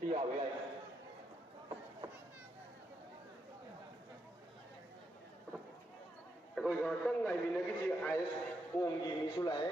See how we are. Tôi có cân này vì nó cái gì ai ôm gì mi số lại.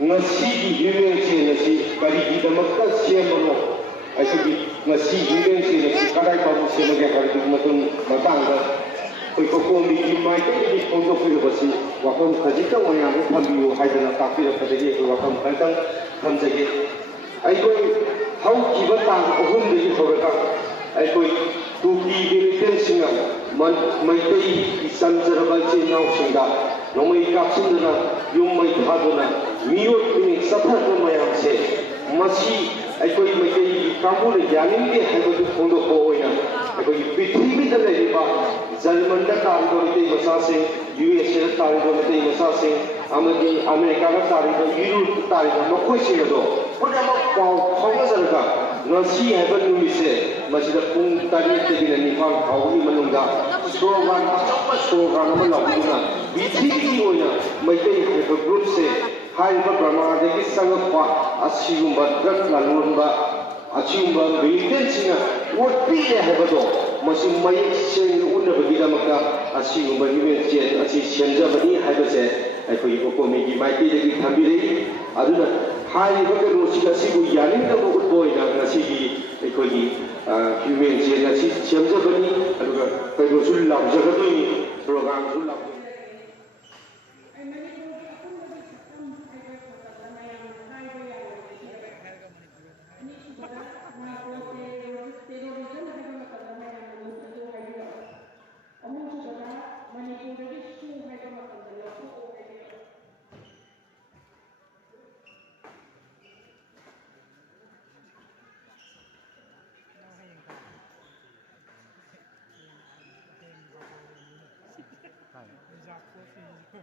Ngasi yuensi nasi kari kita makta siapa asyik ngasi yuensi nasi kadai kamu siapa hari itu macam matang dah. Kau kau mikir macam ni untuk kau basi wakam kaji tu orang yang kami haiduna tapi dah pada dia wakam kadang kami jadi. Aku hau kibat tang ohum lagi berkah. Aku tuki berikan singa maitai isan jerabal cina singa. Nomai kapsun dana yung mai haduna miot ini sapar mayam se masih aku ini macam kamu ni jamin ke aku tu kondo koya aku ini pithri dah lagi ba Jerman dah tarik dulu itu masase US dah tarik dulu itu masase Amerika dah tarik dulu Europe tarik dulu kau sih ada pada kau sahaja nasi hebat ni masih dah pun tarik tu bila ni kau ini menunggu slogan nama lagu Bithi punya macam itu grup se hai beberapa lagi sangat kuat asyik berat lalu asyik beriten sini waktu dia betul masih main sen udah begitu maka asyik berjuang jen asyik senja beri hai betul aku ikut komedi macam lagi kami lagi aduna hai betul musik asyik yanin tu buat boy nak asyik aku ini juang jen asyik senja beri aduh kalau sulam jaga tu ini program sulam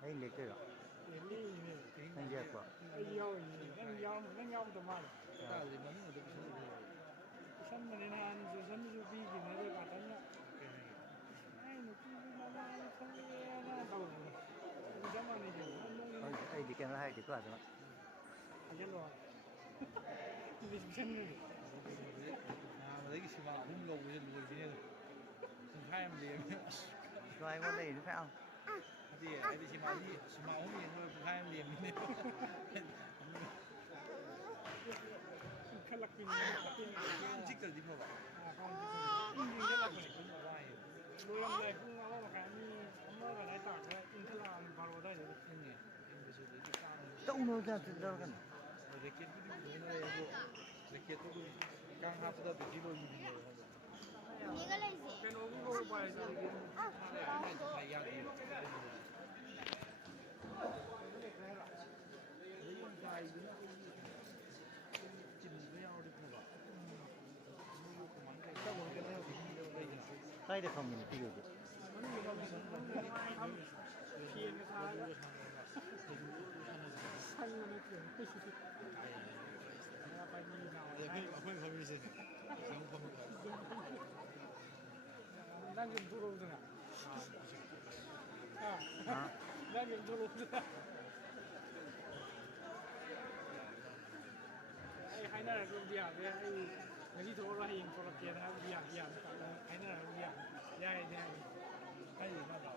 anh lấy cái đó anh dẹp vào anh nhau tầm mai cái gì bắn ở đây sân mà nên ăn rồi sân du vi thì nó đây bạn đánh nhá ai mà cứ nó không nghe đầu sân mà này thì anh đi cái này thì có gì mà anh chân rồi đi sân này lấy cái xì không lồng trên rồi thế này hai em liền rồi anh có này nó phải không thì ai đi xì không liền thôi hai em liền Jika di bawah, ini dia lagu ni pun bawa. Belum lagi pun awak makan ni, awak kan ada tak? Intalan baru ada ni. Ini sudah di kan. Tahu nak tidak kan? Rakyat tu di mana ya? Rakyat tu kan apa dah kilo ni. Ni kalau isi. Kan orang bawa bayar lagi. Bayar dia. Đây được không mình tiêu được. đang dùng thu rồi à? Đang dùng thu rồi. Hai nơi là đi học đấy, người đi thua là hiện có tiền hay đi học, hai nơi là đi học, dài dài, hay gì đó.